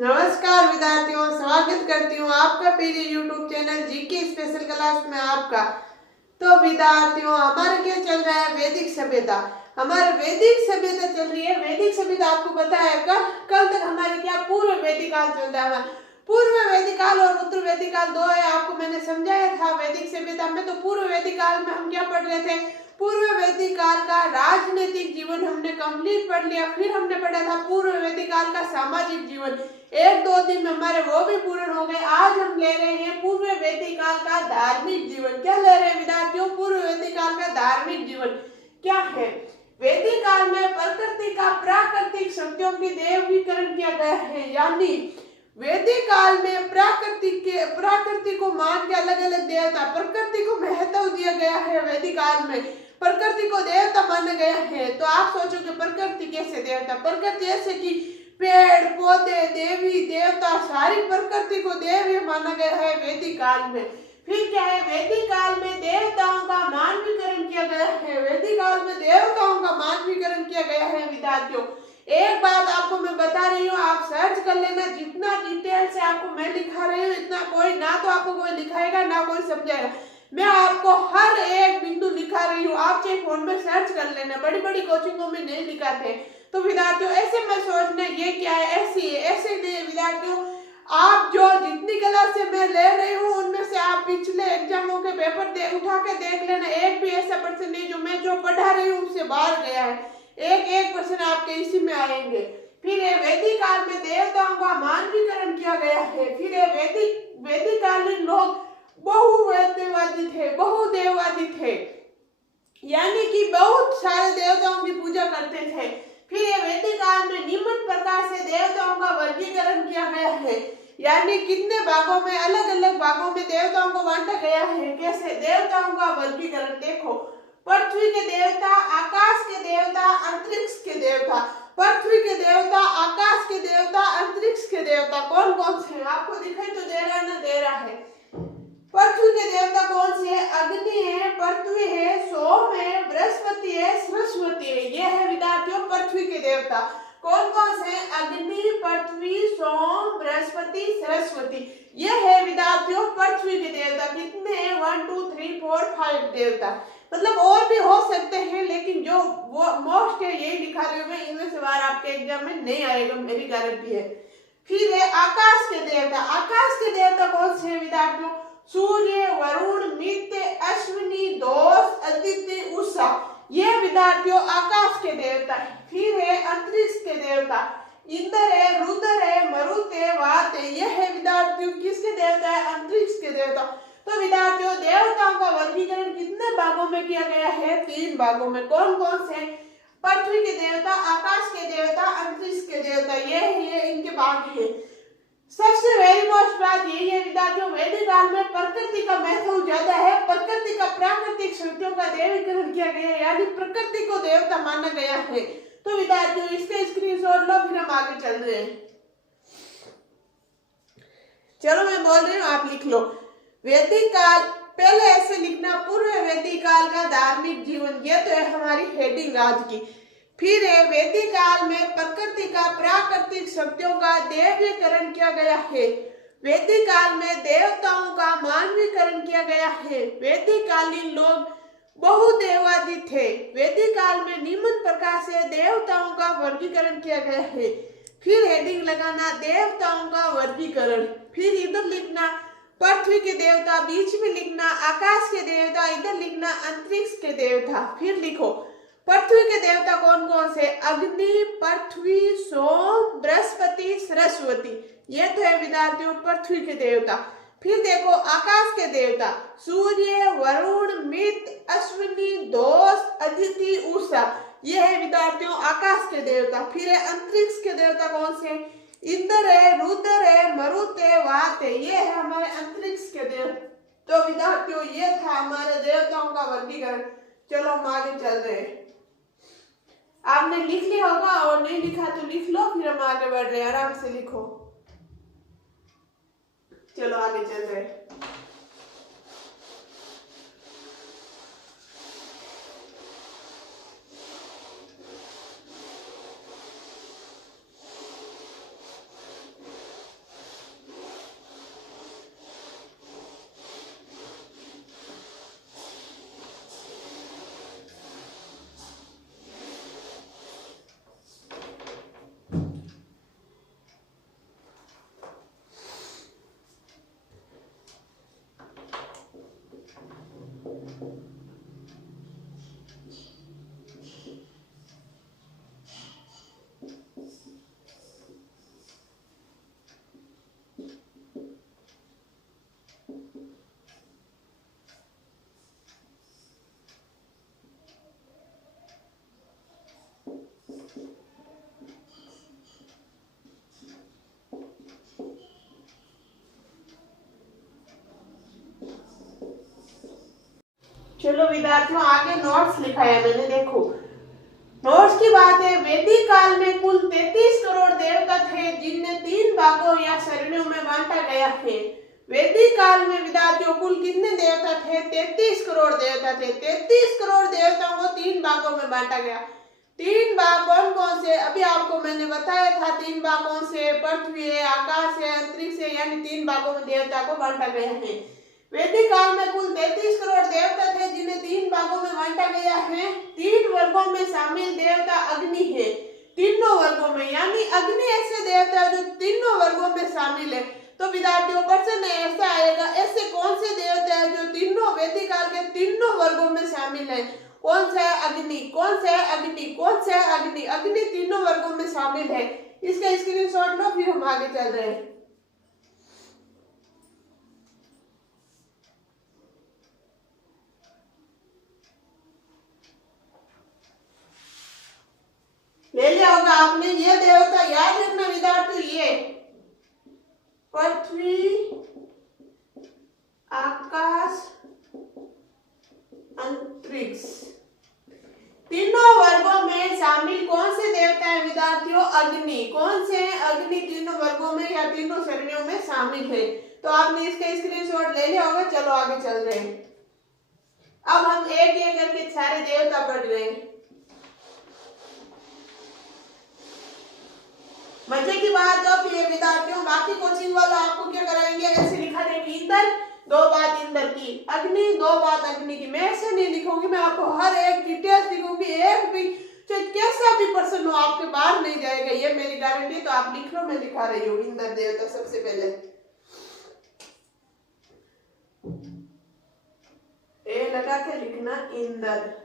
नमस्कार विद्यार्थियों, स्वागत करती हूँ आपका मेरे YouTube channel GK special class में आपका। तो विद्यार्थियों, हमारा क्या चल रहा है? वैदिक सभ्यता। हमारा वैदिक सभ्यता चल रही है। वैदिक सभ्यता आपको पता है कल तक हमारे क्या पूर्व वैदिक काल चल रहा है। पूर्व वैदिक काल और उत्तर वैदिक काल दो है, आपको मैंने समझाया था वैदिक सभ्यता में। तो पूर्व वैदिक काल में हम क्या पढ़ रहे थे? पूर्व वैदिक काल का राजनीतिक जीवन हमने कंप्लीट पढ़ लिया। फिर हमने पढ़ा था पूर्व वैदिक काल का सामाजिक जीवन। एक दो दिन में हमारे वो भी पूर्ण हो गए। आज हम ले रहे हैं पूर्व वैदिक काल का धार्मिक जीवन। क्या ले रहे हैं विद्यार्थियों? पूर्व वैदिक काल का धार्मिक जीवन क्या है? वैदिक काल में प्रकृति का प्राकृतिक शक्तियों की देवीकरण किया गया है, यानी वैदिक काल में प्रकृति को मान के अलग अलग देवता, प्रकृति को महत्व दिया गया है। वैदिक काल में प्रकृति को देवता माना गया है। तो आप सोचोगे प्रकृति कैसे देवता? प्रकृति ऐसे कि पेड़ पौधे, देवी देवता, सारी प्रकृति को देवी माना गया है वैदिक काल में। फिर क्या है? वैदिक काल में देवताओं का मानवीकरण किया गया है। वैदिक काल में देवताओं का मानवीकरण किया गया है विद्यार्थियों। एक बात आपको मैं बता रही हूँ, आप सर्च कर लेना। जितना डिटेल से आपको मैं लिखा रही हूँ इतना कोई ना तो आपको कोई लिखाएगा ना कोई समझाएगा। मैं आपको हर एक बिंदु लिखा रही हूँ। आप चाहे फोन में सर्च कर लेना, बड़ी बड़ी कोचिंगों में नहीं लिखाते। तो विद्यार्थियों ऐसे मैं सोचना ये क्या है, ऐसी है, ऐसे नहीं विद्यार्थियों। आप जो जितनी क्लास से मैं ले रही हूँ उनमें से आप पिछले एग्जामों के पेपर उठा के देख लेना। एक भी ऐसा पर्सन नहीं जो मैं जो पढ़ा रही हूँ उससे बाहर गया है। एक पर्सन आपके इसी में आएंगे। फिर वैदिक काल में देवताओं का मानवीकरण किया गया है। फिर वैदिक कालीन लोग बहुदेववादी थे, यानी कि बहुत सारे देवताओं की पूजा करते थे। फिर ये वैदिक काल में निम्न प्रकार से देवताओं का वर्गीकरण किया गया है, यानी कितने भागों में, अलग अलग भागों में देवताओं को बांटा गया है। कैसे देवताओं का वर्गीकरण देखो? पृथ्वी के देवता, आकाश के देवता, अंतरिक्ष के देवता। पृथ्वी के देवता, आकाश के देवता, अंतरिक्ष के देवता कौन कौन से हैं? आपको दिखाई तो दे रहा है ना? दे रहा है। पृथ्वी के देवता कौन से हैं? अग्नि है, पृथ्वी है, सोम है, बृहस्पति है, सरस्वती है। ये है विद्यार्थियों पृथ्वी के देवता। कौन कौन से? अग्नि, पृथ्वी, सोम, बृहस्पति, सरस्वती। ये है विद्यार्थियों पृथ्वी के देवता। कितने हैं? 1 2 3 4 5 देवता। मतलब और भी हो सकते हैं, लेकिन जो वो मोस्ट है यही दिखा रही हूँ मैं। इनमें से बाहर आपके एग्जाम में नहीं आएगा, मेरी गारंटी है। फिर है आकाश के देवता। आकाश के देवता कौन से हैं विद्यार्थियों? सूर्य, वरुण, मित्र, अश्विनी, दोष, अदिति, उषा। ये विद्यार्थियों आकाश के देवता है। फिर है अंतरिक्ष के देवता। इंद्र है, रुद्र है, मरुत है, वात है। यह है विद्यार्थियों किसके देवता है? अंतरिक्ष के देवता। तो विद्यार्थियों देवताओं का वर्गीकरण कितने भागों में किया गया है? 3 भागों में। कौन कौन से? पृथ्वी के देवता, आकाश के देवता, अंतरिक्ष के देवता। ये इनके भाग है। सबसे वेरी मोस्ट बात यही है विद्यार्थियों, वैदिक काल में प्रकृति का महत्व ज्यादा है। प्रकृति का प्राकृतिक शक्तियों का देवीकरण किया गया है, यानी प्रकृति को देवता माना गया है। तो विद्यार्थियों इसके स्क्रीनशॉट लो, फिर हम आगे चल रहे हैं। चलो मैं बोल रही हूँ, आप लिख लो। वैदिक काल, पहले ऐसे लिखना, पूर्व वैदिक काल का धार्मिक जीवन। ये तो है हमारी हेडिंग आज की। फिर है वैदिक काल में प्रकृति का प्राकृतिक शक्तियों का देवीकरण किया गया है। वैदिक काल में देवताओं का मानवीकरण किया गया है। वैदिक कालीन लोग बहुदेववादी थे। वैदिक काल में निम्न प्रकार से देवताओं का वर्गीकरण किया गया है। फिर हेडिंग लगाना देवताओं का वर्गीकरण। फिर इधर लिखना पृथ्वी के देवता, बीच में लिखना आकाश के देवता, इधर लिखना अंतरिक्ष के देवता। फिर लिखो पृथ्वी के देवता कौन कौन से? अग्नि, पृथ्वी, सोम, बृहस्पति, सरस्वती। ये तो है विद्यार्थियों पृथ्वी के देवता। फिर देखो आकाश के देवता, सूर्य, वरुण, मित्र, अश्विनी, दोष, अदिति, उषा। ये है विद्यार्थियों आकाश के देवता। फिर है अंतरिक्ष के देवता कौन से? इंद्र है, रुद्र है, मरुत है, वात है। ये है हमारे अंतरिक्ष के देवता। तो विद्यार्थियों ये था हमारे देवताओं का वर्गीकरण। चलो हम आगे चल रहे हैं। आपने लिख लिया होगा, और नहीं लिखा तो लिख लो, फिर हम आगे बढ़ रहे हैं। आराम से लिखो। चलो आगे चल रहे हैं। चलो विद्यार्थियों आगे नोट्स लिखा है मैंने, देखो नोट्स की बात है। वैदिक काल में कुल 33 करोड़ देवता थे जिन्हें 3 भागों या श्रेणियों में बांटा गया है। वैदिक काल में विद्यार्थियों कुल कितने देवता थे? 33 करोड़ देवता थे। 33 करोड़ देवताओं को 3 भागों में बांटा गया। 3 भाग कौन कौन से? अभी आपको मैंने बताया था 3 भागों से, पृथ्वी है, आकाश है, अंतरिक्ष है, यानी 3 भागों में देवता को बांटा गया है। वैदिक काल में कुल 33 करोड़ देवता थे जिन्हें 3 भागों में बांटा गया है। 3 वर्गों में शामिल देवता अग्नि है, तीनों वर्गों में, यानी अग्नि ऐसे देवता जो तीनों वर्गों में शामिल है। तो विद्यार्थियों प्रश्न ऐसा आएगा, ऐसे कौन से देवता है जो तीनों वैदिक काल के तीनों वर्गों में शामिल है? कौन सा है? अग्नि। कौन सा है? अग्नि। कौन सा है? अग्नि। अग्नि तीनों वर्गों में शामिल है। इसका स्क्रीनशॉट लो, फिर हम आगे चल रहे हैं। ले लिया होगा आपने। ये देवता याद रखना विद्यार्थी, ये पृथ्वी, आकाश, अंतरिक्ष, तीनों वर्गों में शामिल कौन से देवता है विद्यार्थियों? अग्नि। कौन से हैं? अग्नि तीनों वर्गों में या तीनों श्रेणियों में शामिल है। तो आपने इसका स्क्रीनशॉट ले लिया होगा। चलो आगे चल रहे हैं। अब हम एक एक करके सारे देवता पढ़ रहे हैं। मजे की बात अब ये विद्यार्थियों, बाकी कोचिंग वाला आपको क्या कराएंगे, ऐसे लिखा देंगे इंद्र, 2 बात इंद्र की, अग्नि 2 बात अग्नि की। मैं ऐसे नहीं लिखूंगी, मैं आपको हर एक डिटेल्स लिखूंगी। एक भी चाहे कैसा भी प्रश्न हो आपके बाहर नहीं जाएगा, ये मेरी गारंटी। तो आप लिख लो, मैं लिखा रही हूँ। इंद्र देवता सबसे पहले ए लगा के लिखना, इंद्र।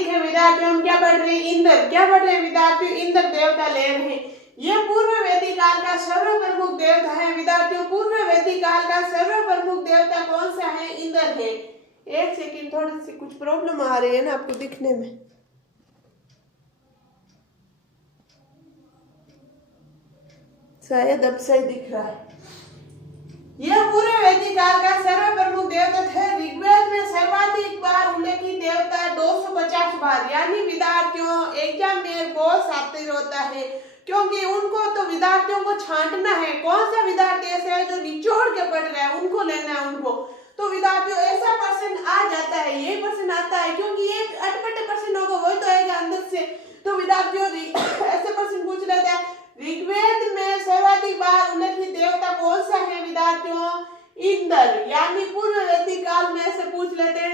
ठीक है विद्यार्थियों, हम क्या पढ़ रहे हैं? इंद्र। क्या पढ़ रहे हैं विद्यार्थियों? इंद्र देवता ले रहे हैं। यह पूर्व वैदिक काल का सर्वप्रमुख देवता है विद्यार्थियों। पूर्व वैदिक काल का सर्वप्रमुख देवता कौन सा है? इंद्र है। एक सेकंड, थोड़ी सी कुछ प्रॉब्लम आ रही है ना आपको दिखने में। शायद अब सही दिख रहा है। यह पूरे वैदिक काल का सर्वप्रमुख देवता थे। ऋग्वेद में सर्वाधिक बार उल्लेखित देवता 250 बार। यानी विद्यार्थियों एग्जाम में बहुत शातिर होता है, क्योंकि उनको तो विद्यार्थियों को छांटना है। कौन सा विद्यार्थी ऐसा है जो निचोड़ के पढ़ रहा है, उनको लेना है उनको। तो विद्यार्थियों ऐसा पर्सन आ जाता है, यही पर्सन आता है, क्योंकि ये अटपटे पर्सन होगा वही तो आएगा अंदर से। तो विद्यार्थियों ऐसे पर्सन पूछ रहे थे ऋग्वेद में सर्वाधिक बार उल्लेखित देवता कौन सा है विद्यार्थियों? इंद्र। यानी पूर्व वैदिक काल में से पूछ लेते हैं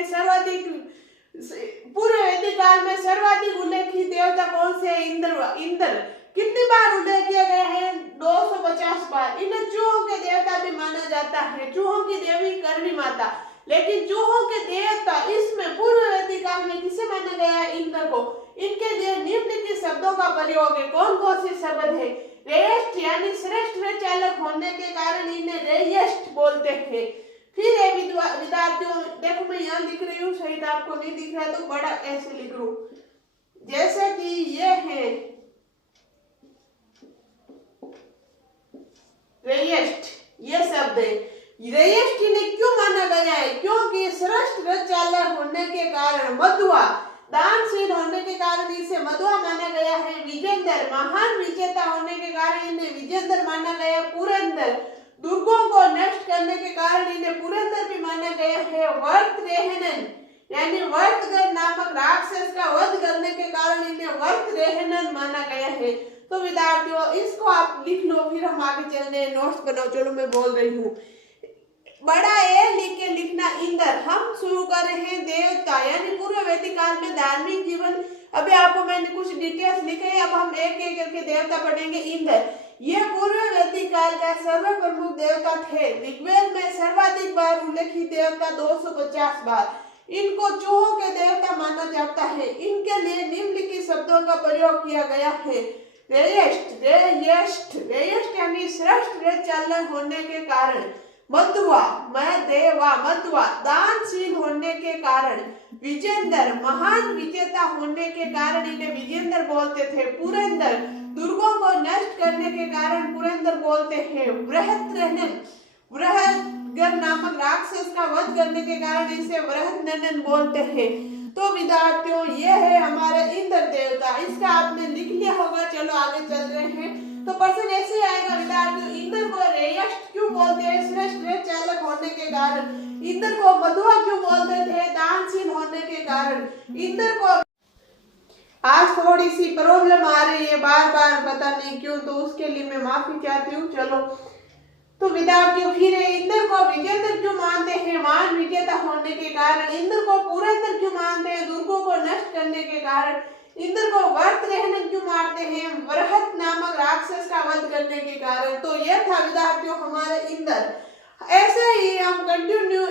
पूर्व वैदिक काल में सर्वाधिक उल्लेखित देवता कौन से? इंद्र। इंद्र कितनी बार उल्लेख किया गया है? 250 बार। इन्हें चूहों के देवता भी माना जाता है, चूहों की देवी करणी माता। लेकिन चूहों के देवता इसमें पूर्व वैदिक काल में किसे माना गया है? इंद्र को। इनके लिए निम्नलिखित शब्दों का प्रयोग है। कौन कौन से शब्द है? रेयस्ट यानी श्रेष्ठ चालक होने के कारण इन्हें रेयस्ट बोलते हैं। फिर ये विद्यार्थियों देखो, मैं यहाँ लिख रही हूँ, शायद आपको नहीं दिख रहा है तो बड़ा ऐसे लिख रू, जैसे कि ये है रेयस्ट, ये शब्द है। रेयस्ट इन्हें क्यों माना गया है? क्योंकि श्रेष्ठ चालक होने के कारण, मधुआ दानशील होने के कारण इसे मधुआ माना गया है। विजेंद्र महान विजेता होने के कारण इन्हें विजेंद्र माना गया। पुरंदर दुर्गों को नष्ट करने के कारण इन्हें पुरंदर भी माना गया है। वर्तरेहनन यानी वर्तगर नामक राक्षस का वध करने के कारण इन्हें वर्तरेहनन माना गया है। तो विद्यार्थियों इसको आप लिख लो, फिर हम आगे चलने नोट्स बनाओ। चलो मैं बोल रही हूँ, बड़ा ए लिख के लिखना इंद्र। हम शुरू कर रहे हैं देवता यानी पूर्व वैदिक काल में धार्मिक जीवन। अभी आपको मैंने कुछ डिटेल्स लिखे हैं, अब हम एक एक करके देवता पढ़ेंगे। इंद्र ये पूर्व वैदिक काल का सर्वप्रमुख देवता थे। ऋग्वेद में सर्वाधिक बार उल्लेखित देवता 250 बार। इनको चूहों के देवता माना जाता है। इनके लिए निम्नलिखित शब्दों का प्रयोग किया गया है। रेयस्ट रेयस्ट यानी श्रेष्ठ चालक होने के कारण। मधुआ मधुआ दानशील होने के कारण। विजेंद्र महान विजेता होने के कारण इन्हें विजेंद्र बोलते थे। पुरंदर दुर्गों को नष्ट करने के कारण पुरंदर बोलते हैं। बृहद्रनन बृहद्गर नामक राक्षस का वध करने के कारण इसे बृहद्रनन बोलते हैं। तो विद्यार्थियों ये है हमारे इंद्र देवता, इसका आपने लिख लिया होगा। चलो आगे चल रहे हैं। तो प्रश्न ऐसे आएगा विद्यार्थियों, इंद्र को रेयस्ट क्यों बोलते हैं? श्रेष्ठ चालक होने के कारण। इंद्र को मधुआ क्यों बोलते थे? दानशील होने के कारण। इंद्र को आज थोड़ी सी प्रॉब्लम आ रही है, बार बार पता नहीं क्यों, तो उसके लिए मैं माफी चाहती हूँ। चलो तो विद्यार्थियों फिर इंद्र को विजेंद्र क्यों मानते हैं? महान विजेता होने के कारण। इंद्र को पुरंदर क्यों मानते हैं? दुर्गों को नष्ट करने के कारण। इंद्र को वर्तरेहनन क्यों मारते हैं? बृहद नामक राक्षस का वध करने के कारण। तो यह था विद्यार्थियों हमारे इंद्र। ऐसे ही हम कंटिन्यू